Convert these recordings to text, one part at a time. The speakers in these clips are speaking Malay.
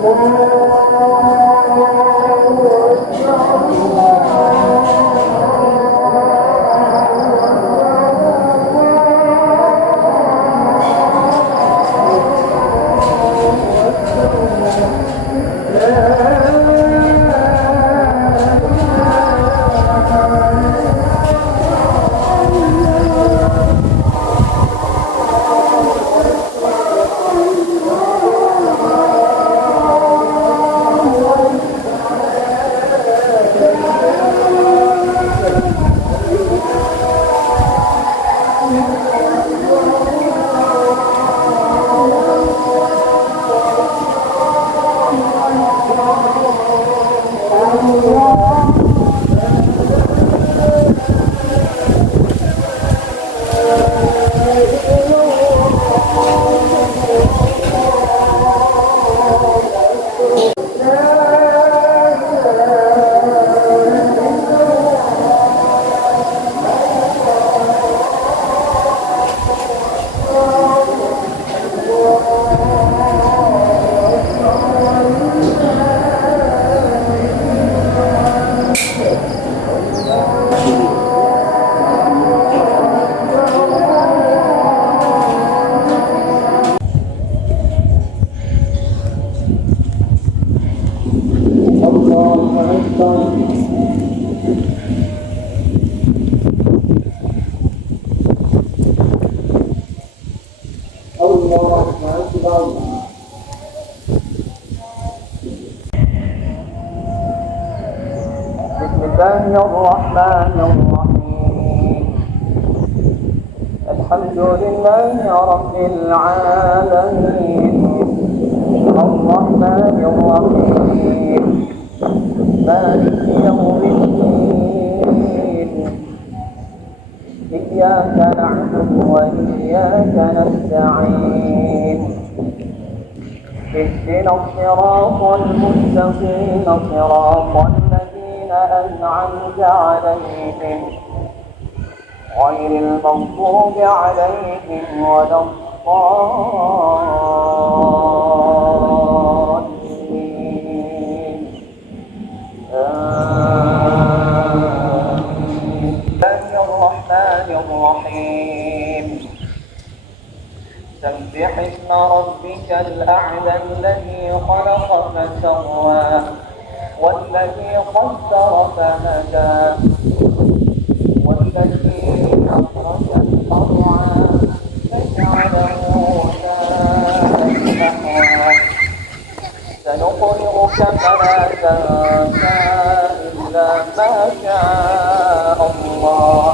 الله الرحمن الرحيم. الحمد لله رب العالمين الرحمن الرحيم مالك يوم الدين إياك نعبد وإياك نستعين اهدنا الصراط المستقيم صراط الذين أنعمت عليهم غير المغضوب عليهم ولا الضالين آمين. الرحمن الرحيم. سبح اسم ربك الأعلى الذي خلق فسوى والذي قدر فهدى والذي أخرج المرعى فجعله نحوا سنقرئك فلا تنسى إلا ما شاء الله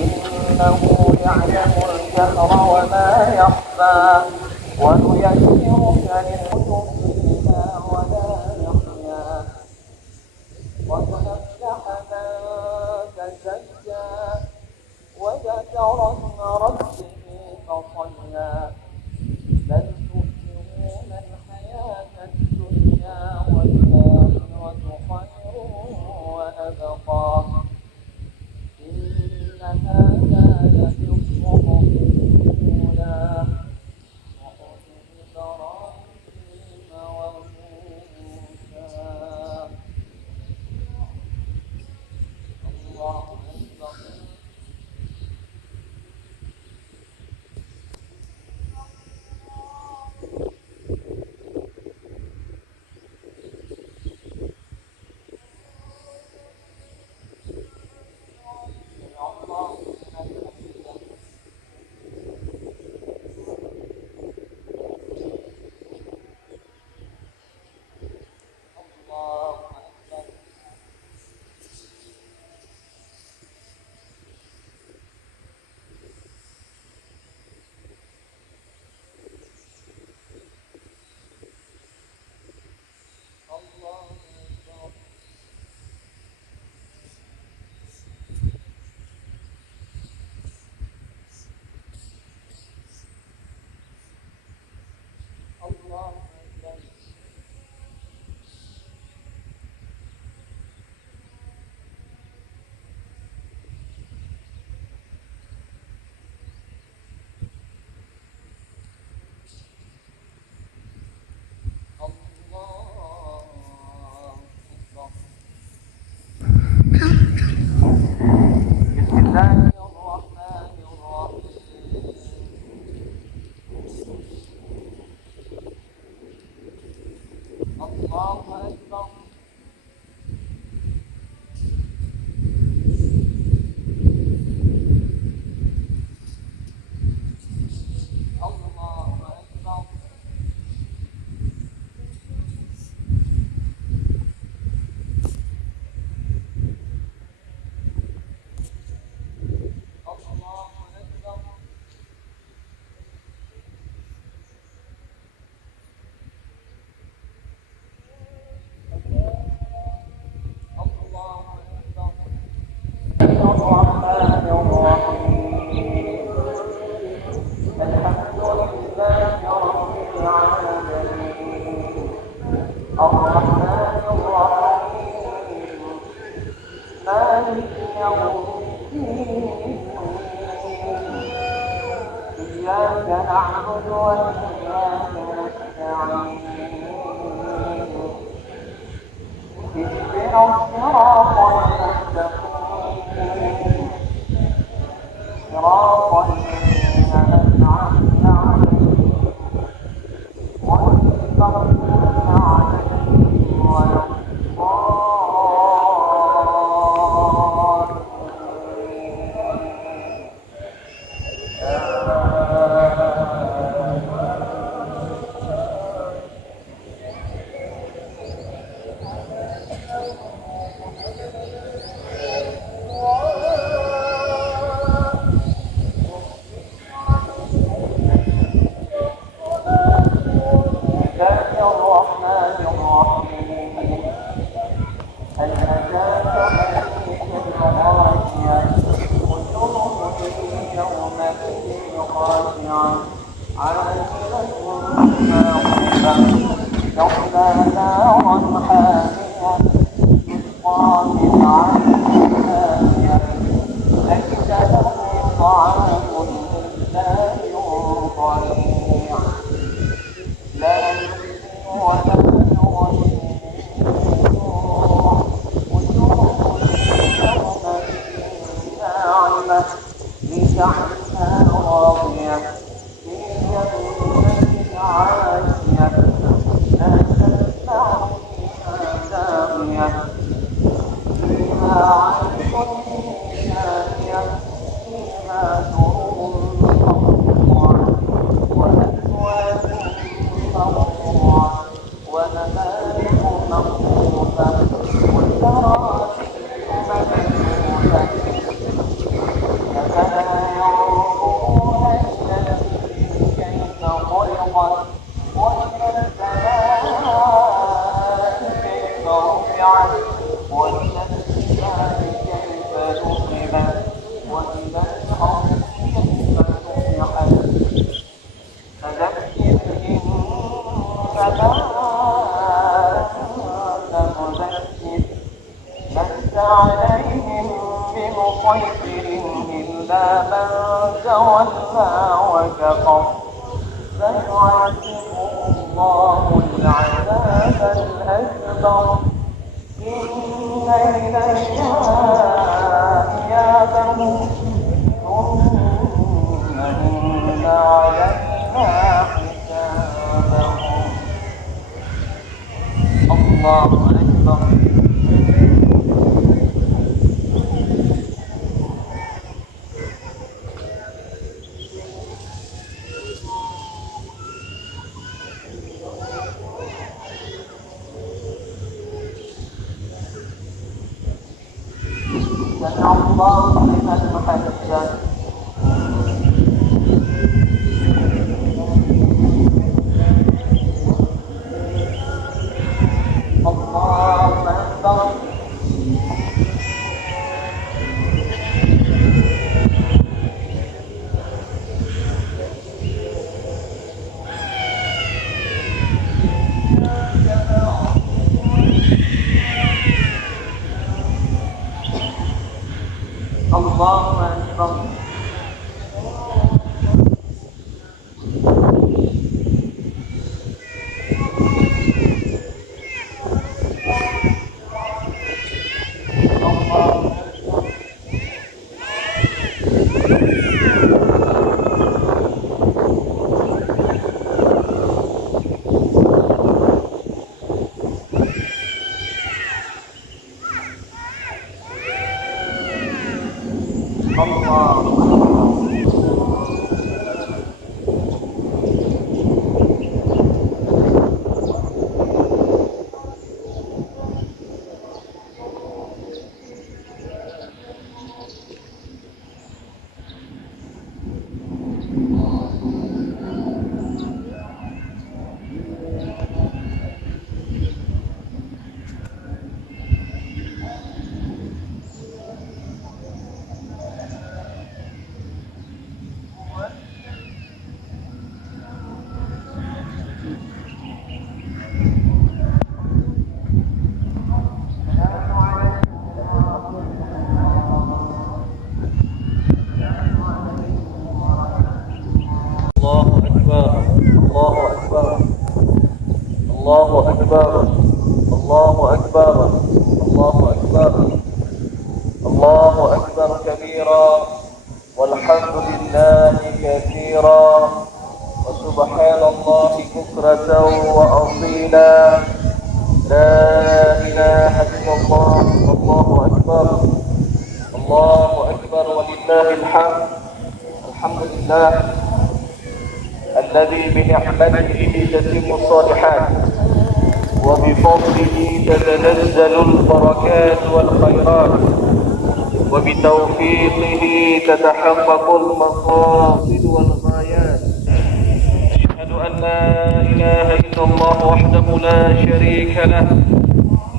إنه يعلم الجهر وما يخفى ونيسرك لليسرى ولا يحيى قد أفلح من تزكى وذكر اسم ربه فصلى بل تؤثرون الحياة الدنيا والآخرة خير وأبقى إن هذا لفي الصحف الأولى صحف إبراهيم الله أكبر. الله أكبر. الله أكبر. الرحمن الرحيم مالك يوم الدين إياك نعبد وإياك نستعين اهدنا الصراط المستقيم صراط الذين أنعمت عليهم غير المغضوب عليهم ولا الرحمن الرحيم هل أتاك حديث الغاشية وجوه يومئذ خاشعة عاملة ناصبة تصلى نارا حامية تسقى من عين آنية ليس لهم طعام إلا من ضريع لا يسمن ولا يغني وجوه يومئذ ناعمة لسعيها راضية في جنة عالية لا تسمع فيها لاغية فيها عين جارية فيها سرور مرفوعة وأكواب مرفوعة ونمارق مصفوفة وزرابي مبثوثة أفلا ينظرون إلى الإبل كيف خلقت وإلى السماء كيف رفعت وإلى الجبال كيف نصبت وإلى الأرض كيف سطحت فذكر إنما أنت مذكر لست عليهم بمسيطر إلا من تولى وكفر فيعذبه الله العذاب الأكبر إن إلينا إيابهم ثم إن علينا حسابهم الله أكبر. سمع الله لمن حمده الله أكبر. الله أكبر. أكبر الله أكبر الله أكبر الله أكبر كبيرا والحمد لله كثيرا وسبحان الله بكرة وأصيلا لا إله إلا الله الله أكبر الله أكبر ولله الحمد الحمد لله الذي بنعمته تتم الصالحات وبفضله تتنزل البركات والخيرات وبتوفيقه تتحقق المقاصد والغايات. أشهد أن لا إله إلا الله وحده لا شريك له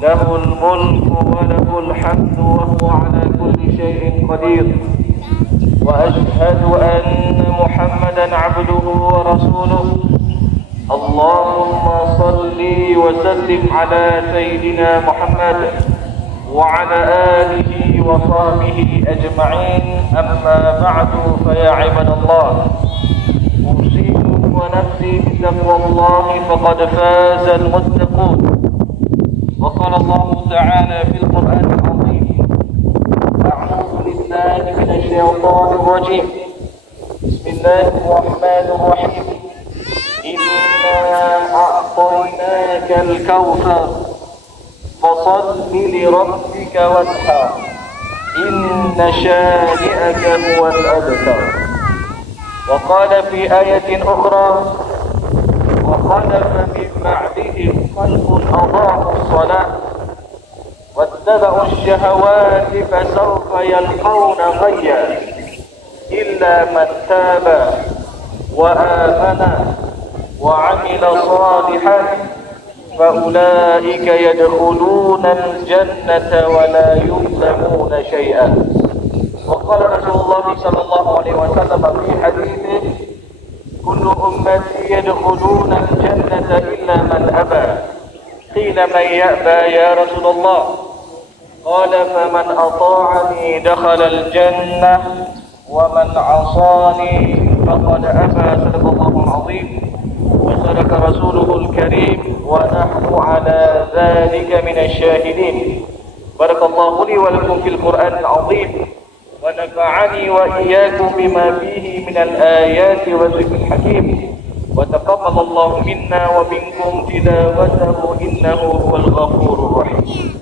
له الملك وله الحمد وهو على كل شيء قدير. وأشهد أن محمدا عبده ورسوله. اللهم صل وسلم على سيدنا محمد وعلى آله وصحبه أجمعين. أما بعد فيا عباد الله أوصيكم ونفسي بتقوى الله فقد فاز المتقون. وقال الله تعالى في القرآن العظيم أعوذ بالله من الشيطان الرجيم بسم الله الرحمن الرحيم إنا أعطيناك الكوثر فصل لربك وانحر إن شانئك هو الأبتر. وقال في آية أخرى وخلف من بعدهم خلف أضاعوا الصلاة واتبعوا الشهوات فسوف يلقون غيا إلا من تاب وآمن وعمل صالحا فأولئك يدخلون الجنة ولا يظلمون شيئا. وقال رسول الله صلى الله عليه وسلم في حديثه كل أمتي يدخلون الجنة إلا من أبى. قيل من يأبى يا رسول الله؟ قال فمن أطاعني دخل الجنة ومن عصاني فقد أبى. صدق الله العظيم وصدق رسوله الكريم ونحن على ذلك من الشاهدين. بارك الله لي ولكم في القرآن العظيم ونفعني وإياكم بما فيه من الآيات والذكر الحكيم وتقبل الله منا ومنكم تلاوته إنه هو الغفور الرحيم.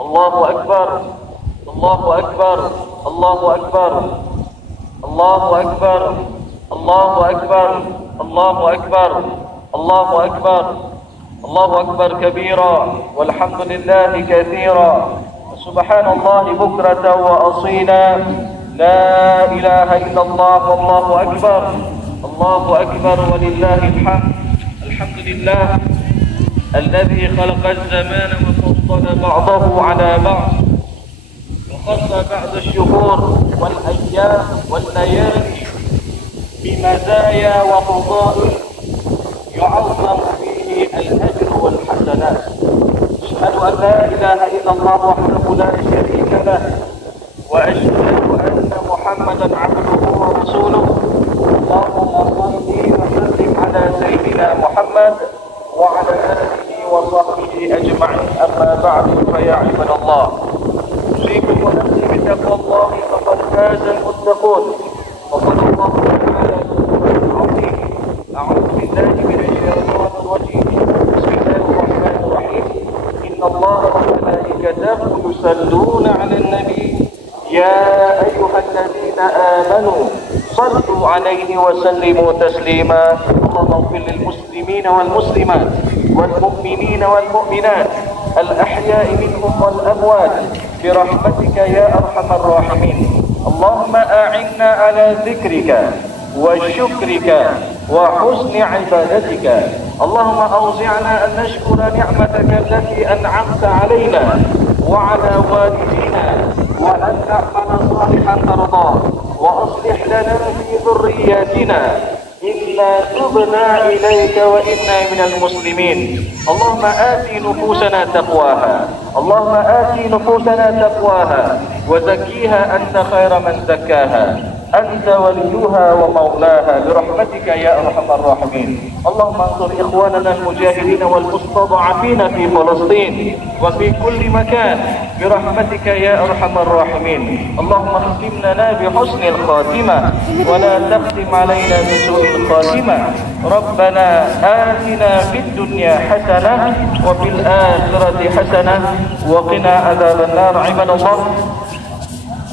الله أكبر الله أكبر الله أكبر الله أكبر الله أكبر الله أكبر الله أكبر الله أكبر كبيرا والحمد لله كثيرا سبحان الله بكرة وأصيلا لا إله إلا الله والله أكبر الله أكبر ولله الحمد. الحمد لله الذي خلق الزمان وفضل بعضه على بعض وخص بعض الشهور والأيام والليالي بمزايا وفضائل يعظم فيه الأجر والحسنات. أشهد أن لا إله إلا الله وحده لا شريك له وأشهد أن محمدا عبده ورسوله. اللهم صل وسلم على سيدنا محمد وعلى آله وصحبه أجمعين. أما بعد فيا عباد الله أوصيكم ونفسي بتقوى الله فقد فاز المتقون. وقال الله تعالى في القرآن العظيم أعوذ بالله من الشيطان الرجيم بسم الله الرحمن الرحيم إن الله وملائكته يصلون على النبي يا أيها الذين آمنوا صلوا عليه وسلموا تسليما. اللهم اغفر للمسلمين والمسلمات والمؤمنين والمؤمنات الأحياء منهم والأموات برحمتك يا أرحم الراحمين. اللهم أعنا على ذكرك وشكرك وحسن عبادتك. اللهم أوزعنا أن نشكر نعمتك التي أنعمت علينا وعلى والدينا وأن نعمل صالحا ترضاه وأصلح لنا في ذرياتنا إنا تبنا إليك وإنا من المسلمين اللهم آت نفوسنا تقواها اللهم آت نفوسنا تقواها وزكيها أنت خير من زكاها أنت وليها ومولاها برحمتك يا أرحم الراحمين اللهم انصر إخواننا المجاهدين والمستضعفين في فلسطين وفي كل مكان برحمتك يا أرحم الراحمين اللهم اختم لنا بحسن الخاتمة ولا تختم علينا بسوء الخاتمة ربنا آتنا في الدنيا حسنة وفي الآخرة حسنة وقنا عذاب النار عباد الله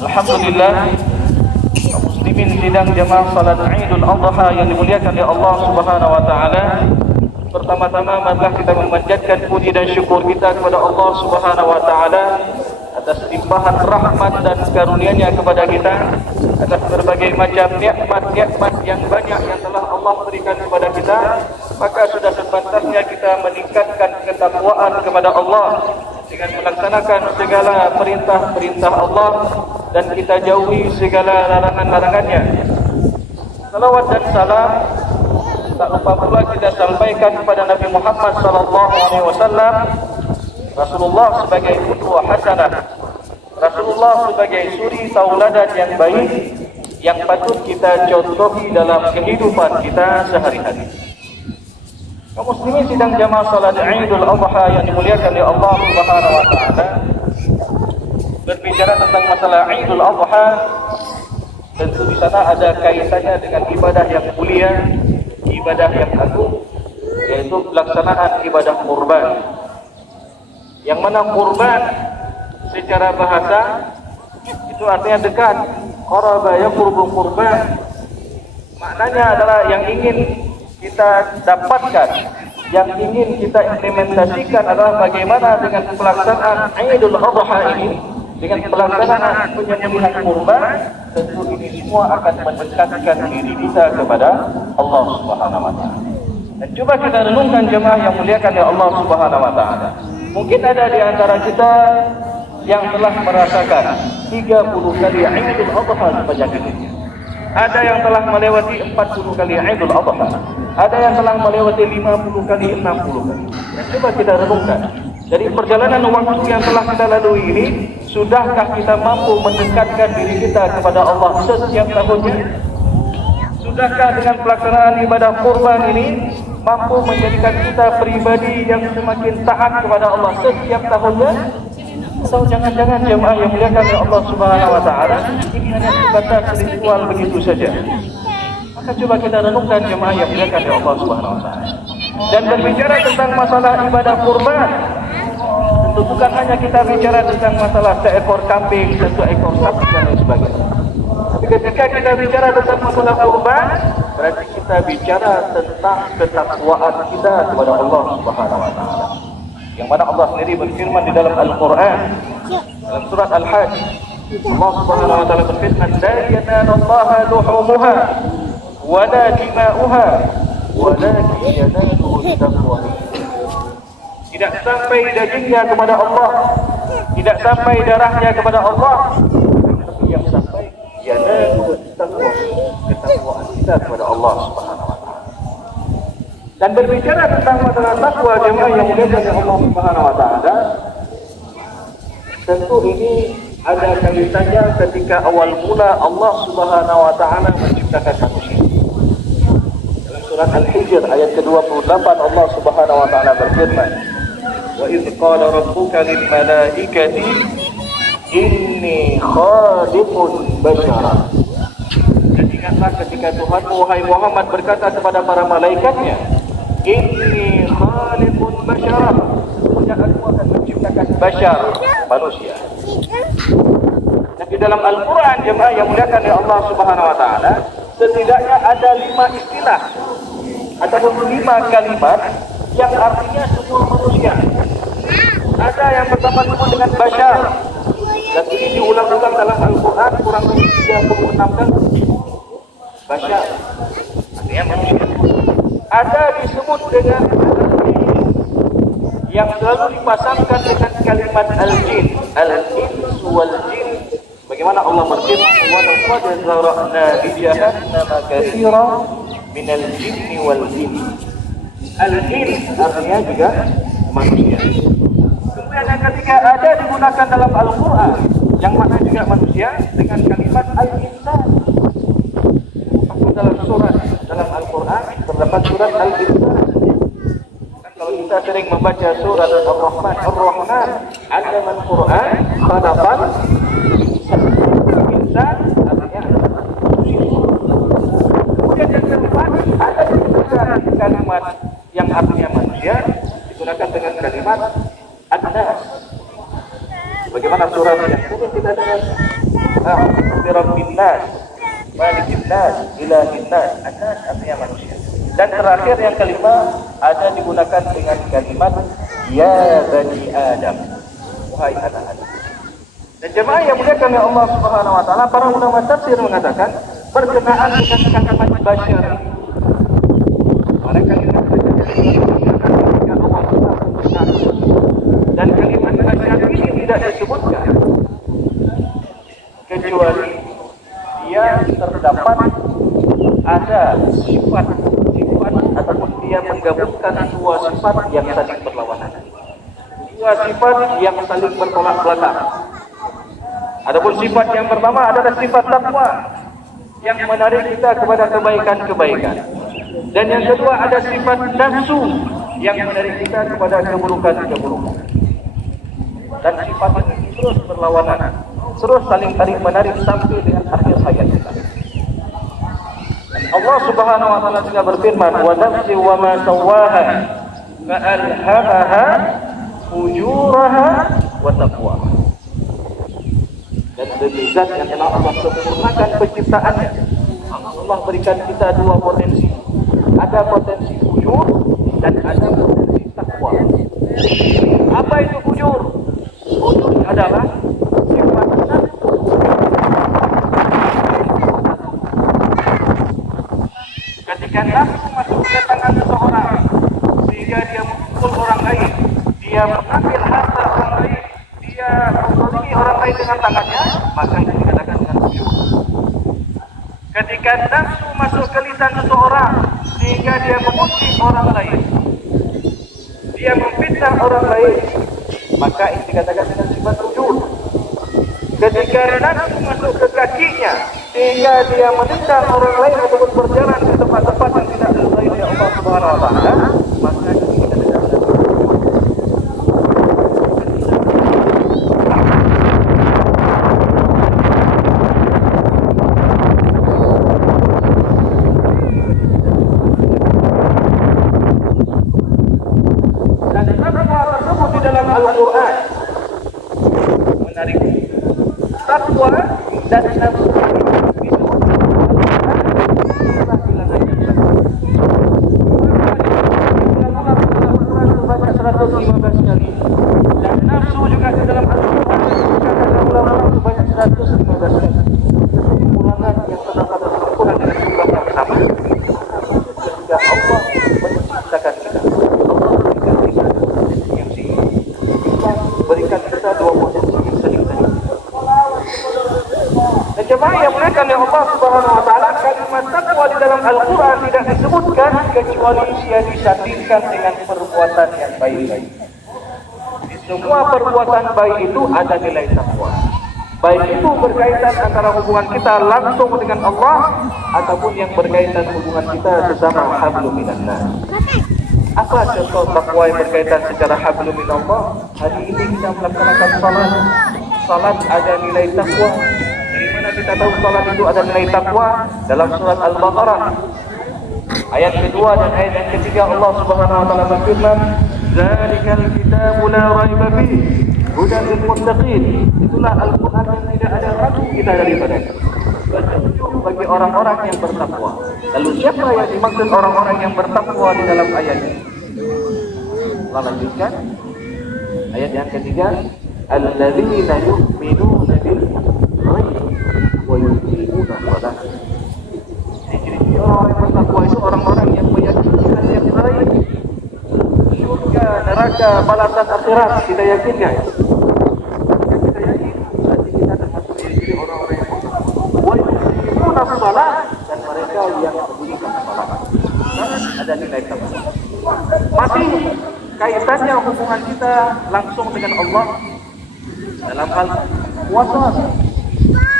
الحمد لله muslimin sidang jamaah salat Idul Adha yang dimuliakan oleh Allah Subhanahu wa taala. Pertama-tama marilah kita memanjatkan puji dan syukur kita kepada Allah Subhanahu wa taala atas limpahan rahmat dan karunia-Nya kepada kita, atas berbagai macam nikmat-nikmat yang banyak yang telah Allah berikan kepada kita. Maka sudah sepantasnya kita meningkatkan ketakwaan kepada Allah dengan melaksanakan segala perintah-perintah Allah dan kita jauhi segala larangan-larangannya. Salawat dan salam tak lupa pula kita sampaikan kepada Nabi Muhammad SAW, Rasulullah sebagai qudwah hasanah, Rasulullah sebagai suri tauladan yang baik yang patut kita contohi dalam kehidupan kita sehari-hari. Kaum muslimin sidang jamaah salat Idul Adha yang dimuliakan oleh Allah Subhanahu wa taala. Berbicara tentang masalah Idul Adha, tentu di sana ada kaitannya dengan ibadah yang mulia, ibadah yang agung, yaitu pelaksanaan ibadah kurban. Yang mana kurban secara bahasa itu artinya dekat. Qaraba yaqrubu qurban. Maknanya adalah yang ingin kita dapatkan, yang ingin kita implementasikan adalah bagaimana dengan pelaksanaan Idul Adha ini, dengan pelaksanaan penyembelihan kurban, tentu ini semua akan mendekatkan diri kita kepada Allah Subhanahu wa taala. Dan coba kita renungkan jemaah yang muliakan oleh Allah Subhanahu wa taala. Mungkin ada di antara kita yang telah merasakan 30 kali Idul Adha sepanjang hidupnya. Ada yang telah melewati 40 kali Idul Adha. Ada yang telah melewati 50 kali, 60 kali. Dan coba kita renungkan. Dari perjalanan waktu yang telah kita lalui ini, sudahkah kita mampu mendekatkan diri kita kepada Allah setiap tahunnya? Sudahkah dengan pelaksanaan ibadah kurban ini mampu menjadikan kita pribadi yang semakin taat kepada Allah setiap tahunnya? Atau jangan-jangan jemaah yang muliakan oleh Allah Subhanahu wa taala ini hanya sebatas ritual begitu saja? Maka coba kita renungkan jemaah yang muliakan oleh Allah Subhanahu wa taala. Dan berbicara tentang masalah ibadah kurban, tentu bukan hanya kita bicara tentang masalah seekor kambing, satu ekor sapi dan lain sebagainya. Tapi ketika kita bicara tentang masalah kurban, berarti kita bicara tentang ketakwaan kita kepada Allah Subhanahu wa taala. Yang mana Allah sendiri berfirman di dalam Al-Quran, dalam surat Al-Hajj, Allah Subhanahu wa taala berfirman, "La yanalallaha luhumuha wa la dima'uha walakin yanaluhu taqwa." Tidak sampai dagingnya kepada Allah, tidak sampai darahnya kepada Allah, tapi yang sampai yanaluhu taqwa, ketakwaan kita kepada Allah Subhanahu wa taala. Dan berbicara tentang masalah takwa jemaah yang mulia dari Allah Subhanahu wa taala, tentu ini ada kaitannya ketika awal mula Allah Subhanahu wa taala menciptakan manusia. Dalam surat Al-Hijr ayat ke-28 Allah Subhanahu wa taala berfirman, "Wa idz qala rabbuka lil malaikati inni khaliqun bashara." Dan ingatlah ketika Tuhanmu wahai Muhammad berkata kepada para malaikatnya, "Inni khaliqun bashara." Sesungguhnya aku akan menciptakan bashar, manusia. Dan di dalam Al-Quran jemaah yang muliakan oleh Allah Subhanahu wa taala, setidaknya ada 5 istilah ataupun 5 kalimat yang artinya semua manusia. Ada yang pertama disebut dengan bashar, dan ini diulang-ulang dalam Al-Quran kurang lebih 36 kali. Bashar artinya manusia. Ada disebut dengan yang selalu dipasangkan dengan kalimat al-jin, al-ins wal jin. Bagaimana Allah berfirman, "Wa laqad zara'na li jahannama katsiran minal jinni wal jin. Al-jin artinya juga manusia. Kemudian yang ketiga ada digunakan dalam Al-Quran yang mana juga manusia dengan kalimat al-insan. Maka dalam Al-Quran terdapat surat al-insan. Dan kalau kita sering membaca surat Ar-Rahman, Ar-Rahman allama al-Quran khalaqal insan, artinya kemudian yang keempat ada digunakan kalimat yang artinya manusia digunakan dengan kalimat an-nas. Bagaimana surat yang sering kita dengar? Rabbin nas, malikin nas, ilahin nas. An-nas artinya manusia. Dan terakhir yang kelima ada digunakan dengan kalimat ya bani Adam, wahai anak Adam. Dan jemaah yang muliakan oleh Allah Subhanahu wa taala, para ulama tafsir mengatakan berkenaan dengan kalimat basyar. Mereka dan kalimat basyar ini tidak disebutkan kecuali dia terdapat ada sifat ataupun dia menggabungkan dua sifat yang saling berlawanan, dua sifat yang saling bertolak belakang. Adapun sifat yang pertama adalah sifat takwa yang menarik kita kepada kebaikan-kebaikan, dan yang kedua ada sifat nafsu yang menarik kita kepada keburukan-keburukan. Dan sifat ini terus berlawanan, terus saling tarik menarik sampai dengan akhir hayat kita. Allah Subhanahu wa taala juga berfirman, "Wa nafsi wa ma sawwaha fa alhamaha fujuraha wa taqwaha." Dan demi zat yang telah Allah sempurnakan penciptaannya, Allah berikan kita dua potensi. Ada potensi fujur dan ada potensi takwa. Apa itu fujur? Fujur adalah sifat nafsu. Ketika nafsu masuk ke tangan seseorang sehingga dia memukul orang lain, dia mengambil harta orang lain, dia menzalimi orang lain dengan tangannya, maka itu dikatakan dengan fujur. Ketika nafsu masuk ke lisan seseorang sehingga dia memuji orang lain, dia memfitnah orang lain, maka ini dikatakan dengan sifat fujur. Ketika nafsu masuk ke kakinya sehingga dia menendang orang lain ataupun berjalan ke tempat-tempat yang tidak diridhai oleh Allah Subhanahu wa taala, maka ini dikatakan dengan fujur. Al-Quran menarik takwa dan nafsu sebanyak 115 kali, dan nafsu juga di dalam Al-Quran sebanyak 115 kali. Kesimpulan yang terdapat dalam Al-Quran dengan jumlah yang sama. Ketika Allah menciptakan kita, berikan kita dua potensi yang saling-saling. Dan jemaah yang muliakan oleh Allah Subhanahu wa taala, kalimat takwa di dalam Al-Quran tidak disebutkan kecuali dia disandingkan dengan perbuatan yang baik-baik. Di semua perbuatan baik itu ada nilai takwa. Baik itu berkaitan antara hubungan kita langsung dengan Allah ataupun yang berkaitan hubungan kita sesama hablum minan nas. Apa contoh takwa yang berkaitan secara hablum minallah? Hari ini kita melaksanakan salat. Salat ada nilai takwa. Dari mana kita tahu salat itu ada nilai takwa? Dalam surat Al-Baqarah ayat kedua dan ayat yang ketiga Allah Subhanahu wa taala berfirman, "Dzalikal kitabu la raiba fihi hudan lil muttaqin." Itulah Al-Qur'an yang tidak ada ragu kita daripadanya, petunjuk bagi orang-orang yang bertakwa. Lalu siapa yang dimaksud orang-orang yang bertakwa di dalam ayat ini? Allah lanjutkan ayat yang ketiga, alladzina yu'minuna bil ghaib wa yuqimuna shalah. Jadi orang yang bertakwa itu orang-orang yang meyakini yang baik, surga, neraka, balasan akhirat. Kita yakin kan? Kita yakin. Berarti kita termasuk jadi orang-orang yang bertakwa. Wa yuqimuna shalah, dan mereka yang mendirikan salat. kita langsung dengan Allah dalam hal puasa.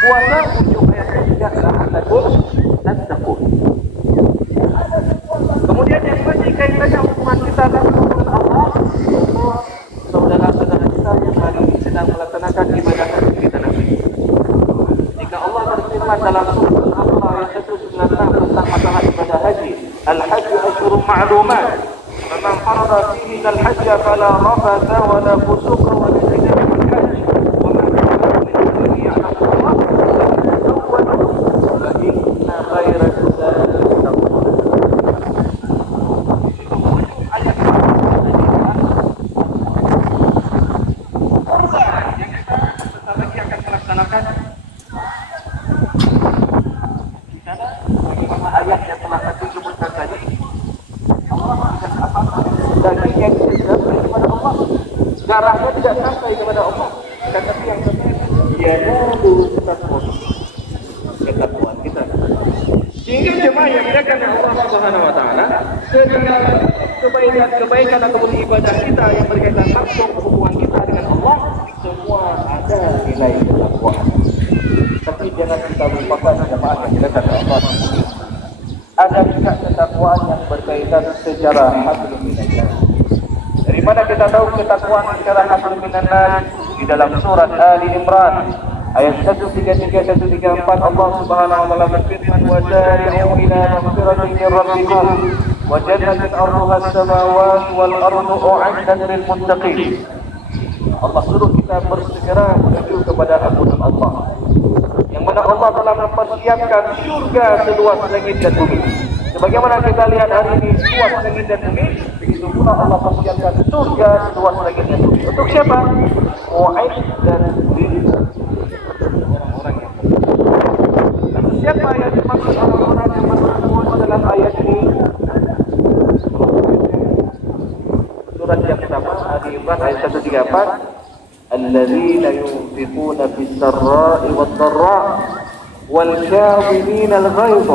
Puasa ujung ayatnya juga la'allakum tattaqun. Kemudian yang masih kaitannya hubungan kita dengan Allah, saudara-saudara kita yang hari ini sedang melaksanakan ibadah haji di tanah suci. Jika Allah berfirman dalam surah Al-Baqarah ayat 196 tentang masalah ibadah haji, al-hajj ashhurun ma'lumat, faman farada fihi al-hajj fala rafatha wala fusuqa wala jidala fil hajj, wa man kana min ya'lamu Allah fa inna khayra zadi taqwa. Darahnya tidak sampai kepada Allah, tetapi yang sampai yanalu ketakwaan kita. Sehingga jemaah yang dimuliakan Allah Subhanahu wa taala, segala kebaikan ataupun ibadah kita yang berkaitan langsung hubungan kita dengan Allah, semua ada nilai ketakwaan. Tapi jangan kita lupakan jemaah yang dimuliakan Allah. Ada juga ketakwaan yang berkaitan secara hasil minat. Dari mana kita tahu ketakwaan secara hasil minat? Di dalam surat Ali Imran ayat 133 134 Allah Subhanahu wa taala berfirman, wa sari'u ila maghfiratin min rabbikum wa jannatin 'arduha as-samawati wal ardu u'iddat lil muttaqin. Allah suruh kita bersegera menuju kepada ampunan Allah, yang mana Allah telah mempersiapkan surga seluas langit dan bumi. Sebagaimana kita lihat hari ini luas langit dan bumi, begitu pula Allah persiapkan surga seluas langit dan bumi. Untuk siapa? Mu'iddat lil orang-orang yang beriman. Siapa yang dimaksud orang-orang yang beriman dalam ayat ini? Surat yang pertama Ali Imran ayat 134. الذين ينفقون في السراء والضراء والكاظمين الغيظ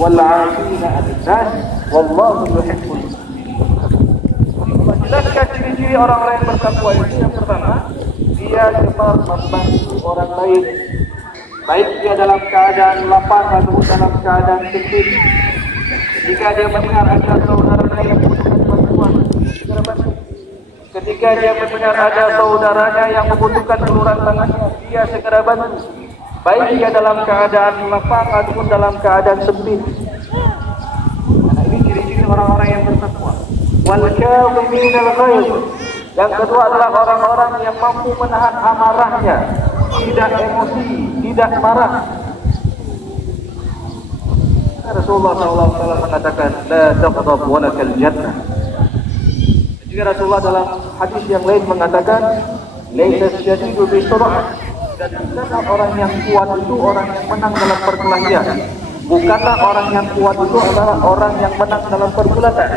والعافين عن الناس والله يحب المحسنين. Jelaskan ciri-ciri orang-orang yang bertakwa itu. Yang pertama, dia gemar membantu orang lain, baik dia dalam keadaan lapang atau dalam keadaan sempit. Jika dia mendengar ada saudaranya yang membutuhkan bantuan, segera bantu. Ketika dia mendengar ada saudaranya yang membutuhkan uluran tangannya, dia segera bantu, baik dia dalam keadaan lapang ataupun dalam keadaan sempit. Nah, ini ciri-ciri orang-orang yang bertakwa. Wal kadhimin al-ghaiz. Yang kedua adalah orang-orang yang mampu menahan amarahnya, tidak emosi, tidak marah. Rasulullah SAW mengatakan, la taghdab wa lakal jannah. Juga Rasulullah dalam hadis yang lain mengatakan, laisa syadidu bi sur'ah. Dan bukanlah orang yang kuat itu orang yang menang dalam perkelahian. Bukanlah orang yang kuat itu adalah orang yang menang dalam pergulatan.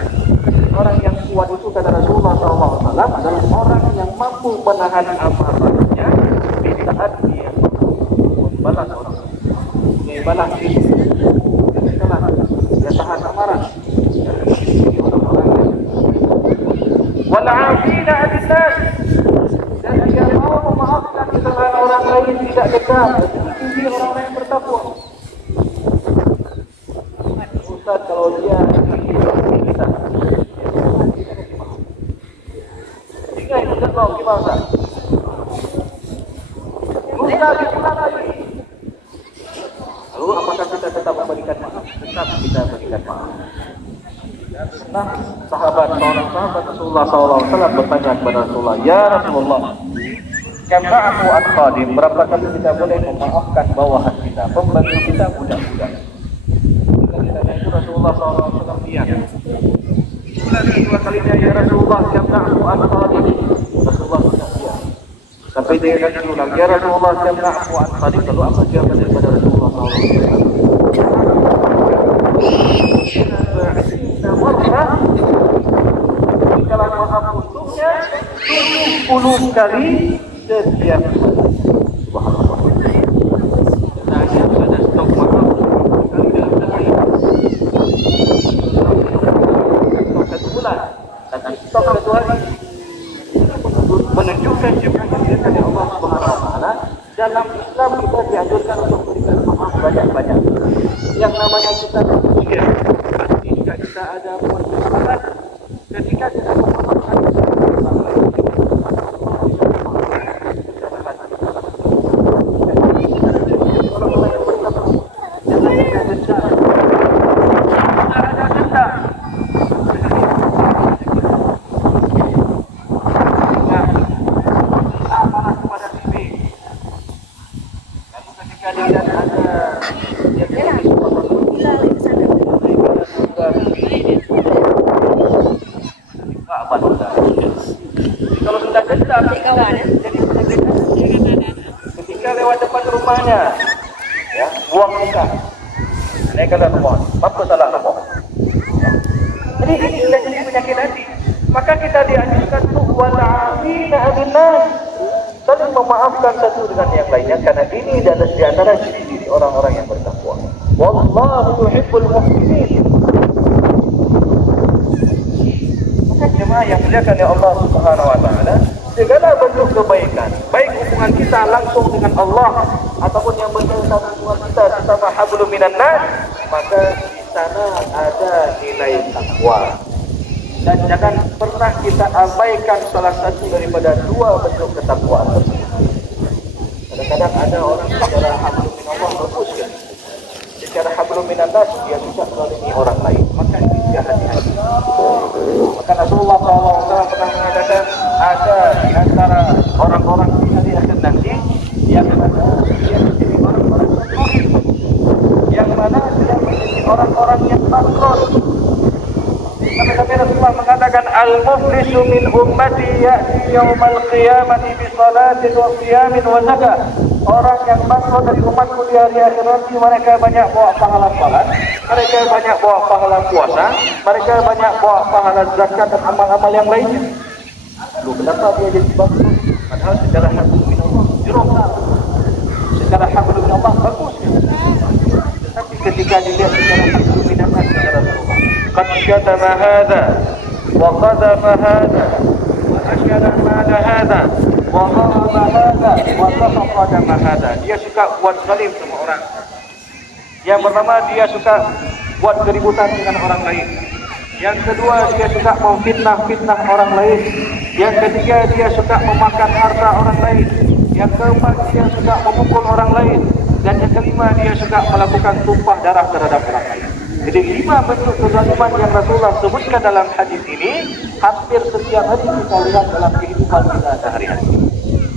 Orang yang kuat itu, kata Rasulullah SAW, adalah orang yang mampu menahan amarahnya di saat dia membalas orang. Dia balas diri. Dia tahan amarah. Wal'afina 'anil nas. Dan dia mau memaafkan kesalahan orang lain tidak dekat. Ini orang-orang yang bertakwa. Ustaz, kalau dia kita jika itu terlalu gimana? Ustaz, gimana lagi? Lalu apakah kita tetap memberikan maaf? Tetap kita berikan maaf. Nah, seorang sahabat Rasulullah SAW bertanya kepada Rasulullah, ya Rasulullah, kam'afu an-qadim, berapa kali kita boleh memaafkan bawahan kita, pembantu kita, budak-budak? Ketika itu Rasulullah SAW diam. Kedua kalinya, ya Rasulullah, kam'afu an-qadim, Rasulullah tidak diam. Sampai dia kata ulang, ya Rasulullah, kam'afu an-qadim. Lalu apa jawaban daripada Rasulullah SAW? Kalau maaf untuknya 70 kali setiap tanya pada stok maaf kali dalam sehari. Stok 1 bulan, tapi stok 1 hari. dalam Islam kita dianjurkan untuk berikan maaf banyak-banyak. Yang namanya kita manusia, pasti juga kita ada kesalahan. Ketika kita memaafkan kalau sudah dendam, ketika lewat depan rumahnya, ya, buang muka, naik ke dalam rumah, apa salah rumah? Jadi ini sudah jadi penyakit hati. Maka kita dianjurkan untuk wal'afina 'anil nas, saling memaafkan satu dengan yang lainnya, karena ini adalah di antara ciri-ciri orang-orang yang bertakwa. Wallahu yuhibbul muhsinin. Maka jemaah yang dimuliakan oleh Allah Subhanahu wa taala, segala bentuk kebaikan, baik hubungan kita langsung dengan Allah ataupun yang berkaitan hubungan kita bersama hablum minan nas, maka di sana ada nilai takwa. Dan jangan pernah kita abaikan salah satu daripada dua bentuk ketakwaan tersebut. Kadang-kadang ada orang secara hablum minallah bagus kan, secara hablum minan nas dia bisa zalimi orang lain, maka ini dia hati-hati. Maka Rasulullah SAW pernah mengatakan, ada di antara orang-orang di hari akhir nanti yang mana dia menjadi orang-orang yang mana dia menjadi orang-orang yang bangkrut. Sampai Rasulullah mengatakan, al-muflisu min ummati ya'ti yawmal qiyamati bi salatin wa qiyamin wa zakah. Orang yang bangkrut dari umatku di hari akhir nanti, mereka banyak bawa pahala salat, mereka banyak bawa pahala puasa, mereka banyak bawa pahala zakat dan amal-amal yang lainnya. Lalu kenapa dia jadi bangkrut? Padahal secara hablum minallah jurumlah, secara hablum minallah bagus kan? Tetapi ketika dilihat secara hablum minallah, secara berubah, qad syatama hadha wa qadama hadha wa asyara mala hadha wa dharaba hadha wa tafaqa dama hadha. Dia suka buat zalim sama orang. Yang pertama, dia suka buat keributan dengan orang lain. Yang kedua, dia suka memfitnah orang lain. Yang ketiga, dia suka memakan harta orang lain. Yang keempat, dia suka memukul orang lain. Dan yang kelima, dia suka melakukan tumpah darah terhadap orang lain. Jadi 5 bentuk kezaliman yang Rasulullah sebutkan dalam hadis ini, hampir setiap hari kita lihat dalam kehidupan kita sehari-hari.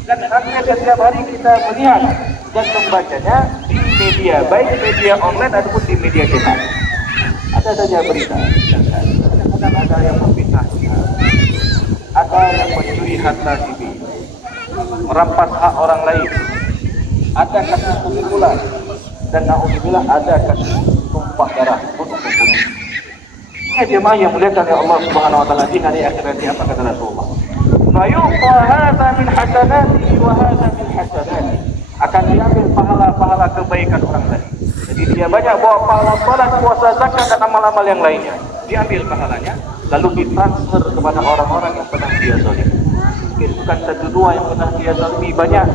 Dan hampir setiap hari kita melihat dan membacanya di media, baik media online ataupun di media cetak. Ada saja berita, kadang-kadang ada yang memfitnah, ada yang mencuri harta civil, merampas hak orang lain, ada kasus pembunuhan, dan na'udzubillah ada kasus tumpah darah, bunuh-bunuh. Ini jemaah yang muliakan oleh Allah Subhanahu wa taala, di hari akhir nanti apa kata Rasulullah? Fayuqa hadza min hasanati wa hadza min hasanati. Akan diambil pahala-pahala kebaikan orang tadi. Jadi dia banyak bawa pahala salat, puasa, zakat dan amal-amal yang lainnya. Diambil pahalanya, lalu ditransfer kepada orang-orang yang pernah dia zalim. Mungkin bukan satu dua yang pernah dia zalimi, banyak.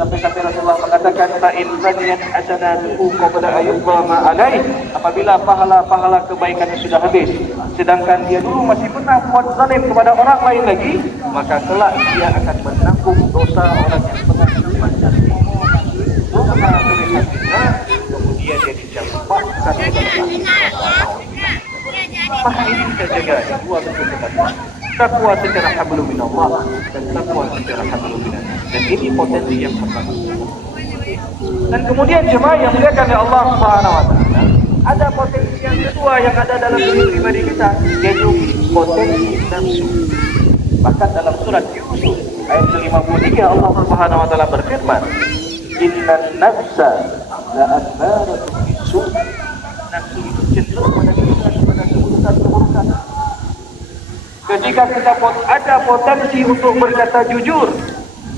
Sampai Rasulullah mengatakan, fa in zaniyat hasanatuhu qabla ayyuqama alaih. Apabila pahala-pahala kebaikannya sudah habis, sedangkan dia dulu masih pernah buat zalim kepada orang lain lagi, maka kelak dia akan menanggung dosa orang yang pernah berbuat zalim. Kemudian dia dicampakkan ke dalam maka ini kita jaga dua bentuk ketakwaan. Takwa secara hablum minallah dan takwa secara hablum minan nas. Dan ini potensi yang pertama. Dan kemudian jemaah yang dimuliakan oleh Allah Subhanahu wa taala, ada potensi yang kedua yang ada dalam diri pribadi kita, yaitu potensi nafsu. Bahkan dalam surat Yusuf ayat 53 Allah Subhanahu wa taala berfirman, innan nafsa la'ammaratun bisu'. Nafsu itu cenderung menandakan kepada keburukan. Ketika kita ada potensi untuk berkata jujur,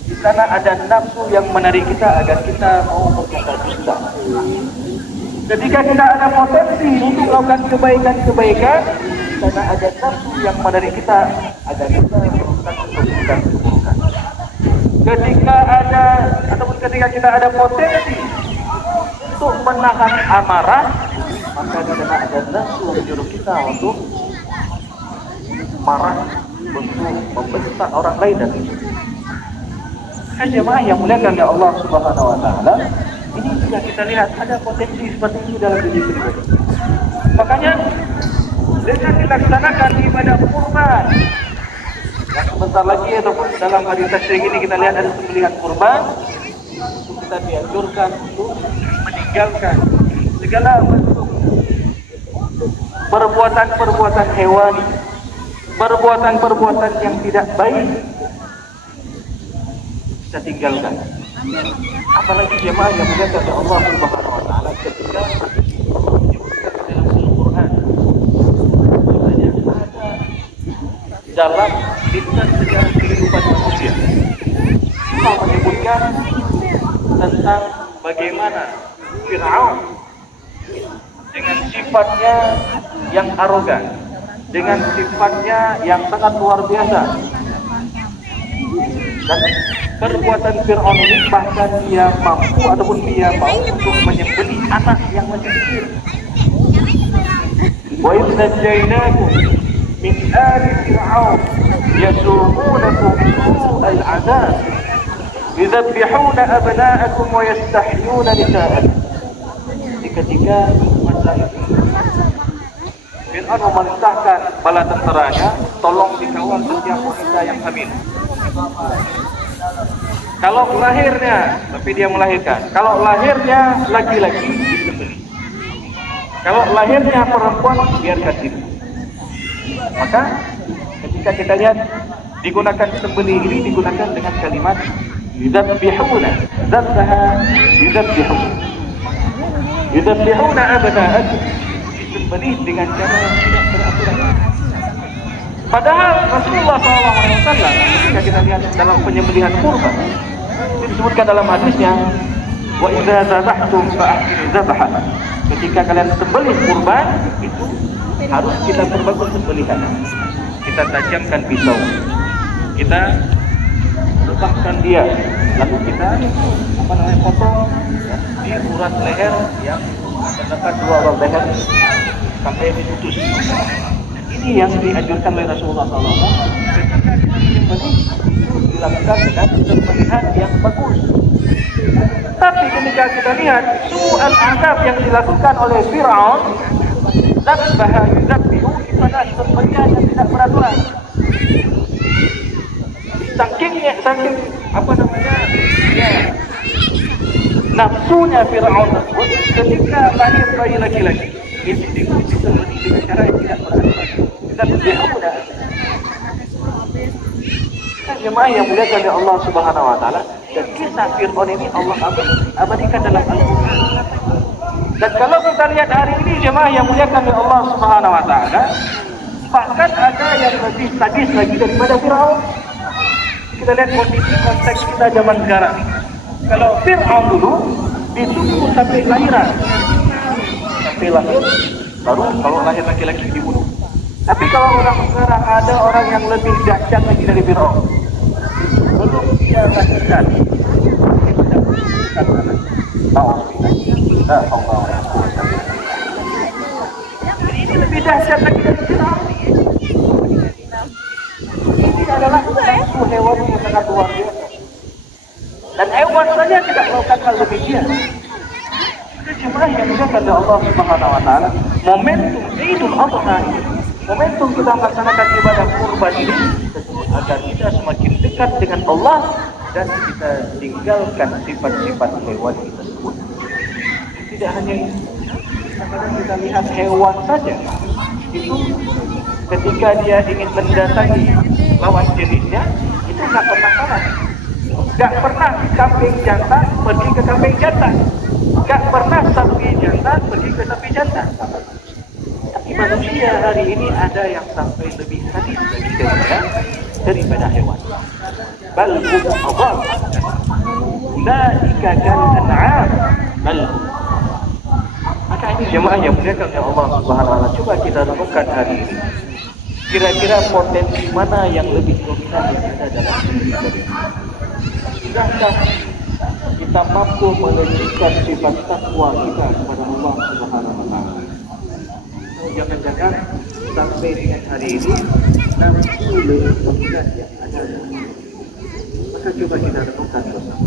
di sana ada nafsu yang menarik kita agar kita mau berkata dusta. Ketika kita ada potensi untuk melakukan kebaikan, di sana ada nafsu yang menarik kita agar kita melakukan keburukan. Ketika ada ataupun ketika kita ada potensi untuk menahan amarah, maka karena ada nafsu menyuruh kita untuk marah, untuk membentak orang lain dan itu. Jemaah yang muliakan oleh Allah Subhanahu wa taala, ini juga kita lihat ada potensi seperti ini dalam diri pribadi. Makanya dengan dilaksanakan ibadah kurban yang sebentar lagi ataupun dalam hari tasyrik ini kita lihat ada sembelihan kurban, itu kita dianjurkan untuk meninggalkan segala bentuk perbuatan-perbuatan hewani, perbuatan-perbuatan yang tidak baik kita tinggalkan. Apalagi jemaah yang muliakan oleh Allah Subhanahu wa taala ketika menyebutkan dalam Al-Qur'an bahwasanya ada dalam lintas sejarah kehidupan manusia. Allah menyebutkan tentang bagaimana Fir'aun dengan sifatnya yang arogan, dengan sifatnya yang sangat luar biasa, dan perbuatan Fir'aun ini bahkan dia mampu ataupun dia mau untuk menyembelih anak yang masih kecil. Wa idh najaynakum min ali Fir'aun yasumunakum su'al 'adzab yudhabbihuna abna'akum wa yastahyuna nisa'akum. Ketika masa itu Fir'aun memerintahkan bala tenteranya tolong dikawal setiap wanita yang hamil. Kalau lahirnya, tapi dia melahirkan. Kalau lahirnya laki-laki, disembelih. Kalau lahirnya perempuan, biarkan hidup. Maka ketika kita lihat digunakan sembelih ini digunakan dengan kalimat yudabbihuna, dzabha yudabbihuna. Yudabbihuna abna'akum, disembelih dengan cara yang tidak beraturan. Padahal Rasulullah SAW ketika kita lihat dalam penyembelihan kurban disebutkan dalam hadisnya, wa idza dzabhtum fa ahsinu dzabha. Ketika kalian sembelih kurban itu harus kita perbagus sembelihan. Kita tajamkan pisau, kita rebahkan dia, lalu kita potong di urat leher yang terdapat dua urat leher sampai diputus. Ini yang dianjurkan oleh Rasulullah SAW. Ketika kita menyembelih itu dilakukan dengan sembelihan yang bagus. Tapi ketika kita lihat su'al azab yang dilakukan oleh Fir'aun, dzabha yudabbihu, itu adalah sembelihan yang tidak beraturan. Saking nafsunya Fir'aun tersebut, ketika lahir bayi laki-laki itu disembelih dengan cara yang tidak beraturan. Jemaah yang muliakan oleh Allah Subhanahu wa taala, dan kisah Fir'aun ini Allah abadikan dalam Al-Qur'an. Dan kalau kita lihat hari ini jemaah yang muliakan oleh Allah Subhanahu wa taala, bahkan ada yang lebih sadis lagi daripada Fir'aun. Kita lihat kondisi konteks kita zaman sekarang. Kalau Fir'aun dulu ditunggu sampai lahiran, sampai lahir, baru kalau lahir laki-laki dibunuh. Tapi kalau orang sekarang ada orang yang lebih dahsyat lagi dari Fir'aun. Belum dia lahirkan, dia sudah membunuhkan anak. Jadi ini lebih dahsyat lagi dari Fir'aun. Ini adalah nafsu hewan yang sangat luar biasa. Dan hewan saja tidak melakukan hal demikian. Jemaah yang dimuliakan oleh Allah Subhanahu wa taala, momentum Idul Adha ini, momentum kita melaksanakan ibadah kurban ini agar kita semakin dekat dengan Allah dan kita tinggalkan sifat-sifat hewan tersebut. Tidak hanya itu, kadang kita lihat hewan saja itu ketika dia ingin mendatangi lawan jenisnya itu nggak pernah kalah. Nggak pernah kambing jantan pergi ke kambing jantan, nggak pernah sapi jantan pergi ke sapi jantan. Tapi manusia hari ini ada yang sampai lebih sadis lagi daripada hewan. Bal hum adall, ulaika kal an'am bal. Maka ini jemaah yang muliakan oleh Allah Subhanahu wa taala, coba kita renungkan hari ini. Kira-kira potensi mana yang lebih dominan yang ada dalam diri kita? Sudahkah kita mampu menunjukkan sifat takwa kita kepada Allah Subhanahu wa taala. Jangan-jangan sampai dengan hari ini nafsu lebihan yang ada. Maka coba kita renungkan bersama.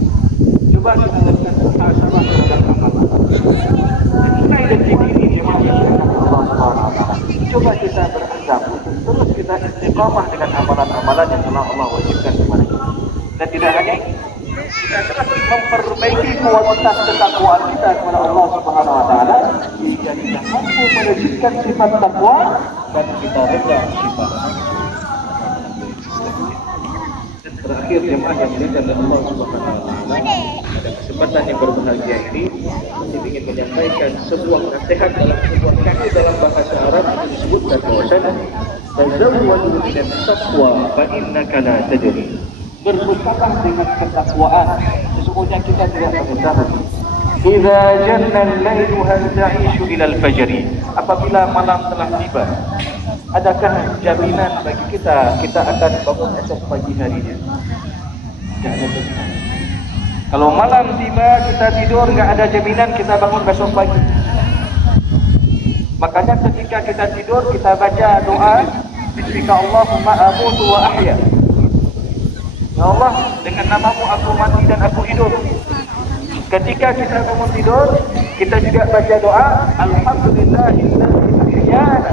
Coba kita lakukan muhasabah terhadap amalan. Ketika identik ini jemaah Allah Subhanahu wa taala. Coba kita berazam terus kita istiqamah dengan amalan-amalan yang telah Allah wajibkan kepada kita. Dan tidak hanya kita terus memperbaiki kualitas ketakwaan kita kepada Allah Subhanahu wa taala hingga kita mampu menunjukkan sifat takwa dan kita reda sifat. Dan terakhir jemaah yang dimuliakan oleh Allah Subhanahu wa taala, pada kesempatan yang berbahagia ini saya ingin menyampaikan sebuah nasihat dalam sebuah kaidah dalam bahasa Arab yang disebutkan bahwasanya tazawwadu min at-taqwa fa innaka la tadri. Berbekalah dengan ketakwaan, sesungguhnya kita tidak mengetahui. Idza janna al-lailu hal ta'ishu ila al-fajr. Apabila malam telah tiba, adakah jaminan bagi kita akan bangun esok pagi harinya? Tidak ada jaminan. Kalau malam tiba kita tidur, enggak ada jaminan kita bangun besok pagi. Makanya ketika kita tidur kita baca doa bismika Allahumma amutu wa ahya. Ya Allah, dengan namamu aku mati dan aku hidup. Ketika kita bangun tidur, kita juga baca doa alhamdulillahilladzi ahyana.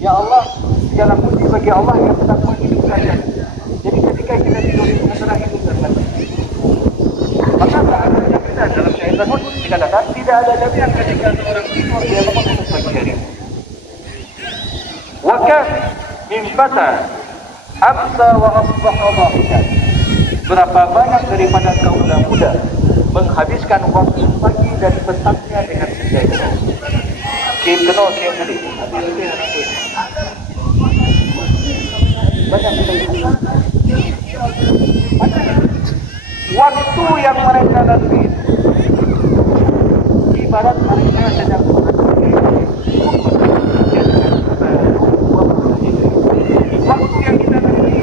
Ya Allah, segala puji bagi Allah yang telah menghidupkan kami. Jadi ketika kita tidur itu antara hidup dan mati. Maka tak ada jaminan dalam syair tersebut dikatakan tidak ada jaminan ketika seorang tidur dia bangun untuk pagi hari. Wa kam min fata amsa wa asbaha dhahikan. Berapa banyak daripada kaum muda menghabiskan waktu pagi dan petangnya dengan senja. Kim kena kim tadi. Banyak sekali. Waktu yang mereka lalui ibarat mereka sedang waktu yang kita lalui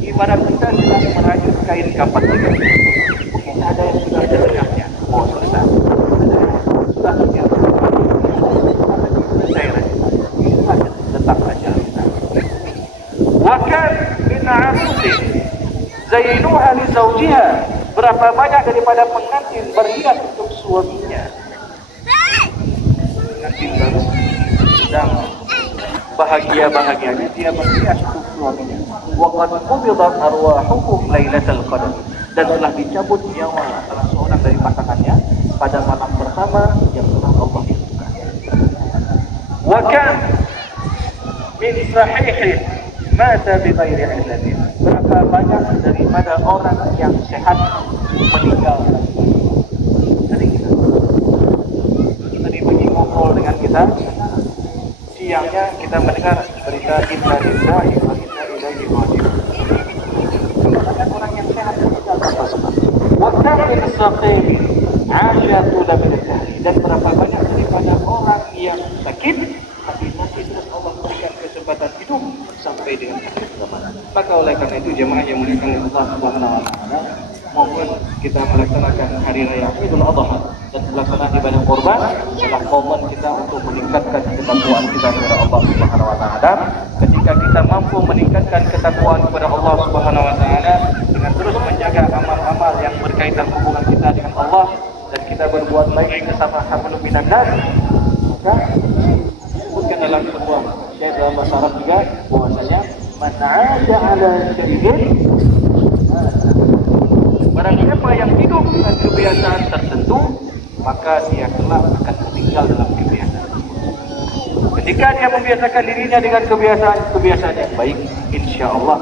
ibarat kita sedang merajut kain kapas juga. Mungkin ada yang sudah setengahnya mau selesai, ada yang sudah selesai tetap saja. Wakan min arusin zainuha li zawjiha. Berapa banyak daripada pengantin berhias untuk suaminya. Pengantin baru sedang bahagia-bahagianya dia berhias untuk suaminya. Wa qad qubidat arwahuhum lailatal qadar. Dan telah dicabut nyawa salah seorang dari pasangannya pada malam pertama yang telah Allah tentukan. Wa kan min sahihin mata bi ghairi illatin. Berapa banyak daripada orang yang sehat meninggal. Sering kita tadi pergi ngobrol dengan kita, siangnya kita mendengar berita inna lillahi wa inna ilaihi raji'un. Orang yang sehat meninggal tanpa sebab. Wa ta'in saqim 'ashatu labillah. Dan berapa banyak daripada orang yang sakit tapi masih terus Allah berikan kesempatan hidup sampai dengan akhir zaman. Maka oleh karena itu jemaah yang muliakan Allah Subhanahu wa taala, mohon kita melaksanakan hari raya Idul Adha dan melaksanakan ibadah kurban adalah momen kita untuk meningkatkan ketakwaan kita kepada Allah Subhanahu wa taala. Ketika kita mampu meningkatkan ketakwaan kepada Allah Subhanahu wa taala dengan terus menjaga amal-amal yang berkaitan hubungan kita dengan Allah dan kita berbuat baik bersama hablum minan nas, maka disebutkan dalam sebuah syair dalam bahasa Arab juga bahwasanya man 'ada 'ala syai'in, barang siapa yang hidup dengan kebiasaan tertentu maka dia kelak akan meninggal dalam kebiasaan. Ketika dia membiasakan dirinya dengan kebiasaan yang baik, insya Allah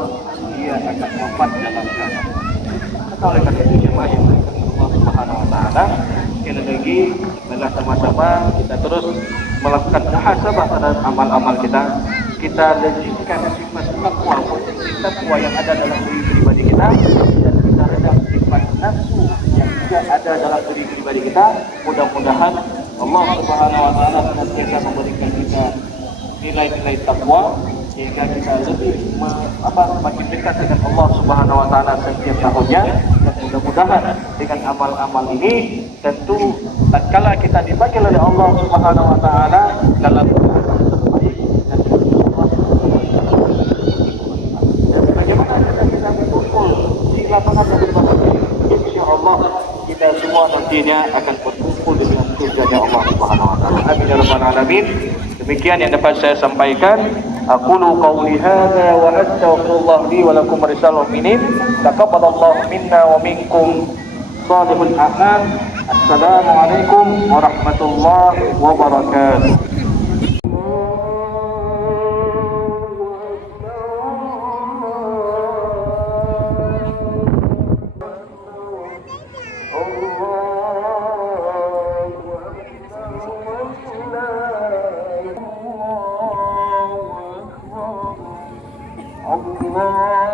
dia akan wafat dalam keadaan. Maka oleh karena itu jemaah yang dimuliakan Allah Subhanahu wa taala, sekali lagi marilah sama-sama kita terus melakukan muhasabah terhadap amal-amal kita. Kita lazimkan sifat takwa, potensi takwa yang ada dalam diri pribadi kita, dan kita redam sifat nafsu yang juga ada dalam diri pribadi kita. Mudah-mudahan Allah Subhanahu wa taala senantiasa memberikan kita nilai-nilai takwa sehingga kita lebih makin dekat dengan Allah Subhanahu wa taala setiap tahunnya. Dan mudah-mudahan dengan amal-amal ini tentu tatkala kita dipanggil oleh Allah Subhanahu wa taala dalam terbaik dan bagaimana kita berkumpul di lapangan yang berbahagia, insyaallah kita semua nantinya akan berkumpul di dalam surga Allah Subhanahu wa taala. Amin ya rabbal alamin. Demikian yang dapat saya sampaikan. Aqulu qawli hadza wa astaghfirullah li wa lakum warisal mu'minin. Taqabbalallahu minna wa minkum salihul a'mal. Assalamualaikum warahmatullahi wabarakatuh. Allah